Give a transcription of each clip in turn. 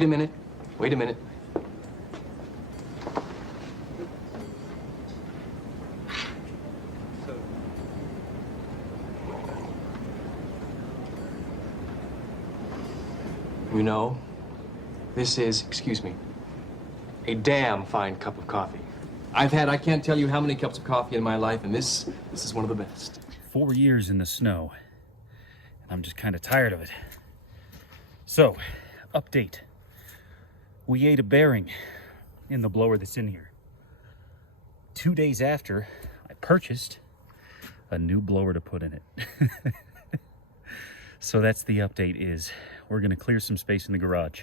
Wait a minute. Wait a minute. You know, this is, excuse me, a damn fine cup of coffee. I've had, I can't tell you how many cups of coffee in my life, and this is one of the best. 4 years in the snow, and I'm just kind of tired of it. So, update. We ate a bearing in the blower that's in here. 2 days after, I purchased a new blower to put in it. So that's the update is we're gonna clear some space in the garage.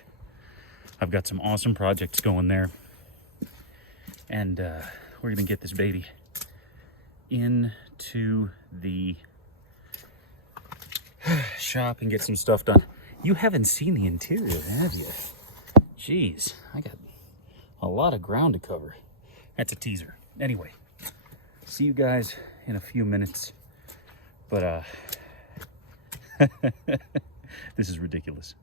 I've got some awesome projects going there. And we're gonna get this baby into the shop and get some stuff done. You haven't seen the interior, have you? Jeez, I got a lot of ground to cover. That's a teaser. Anyway, see you guys in a few minutes. But this is ridiculous.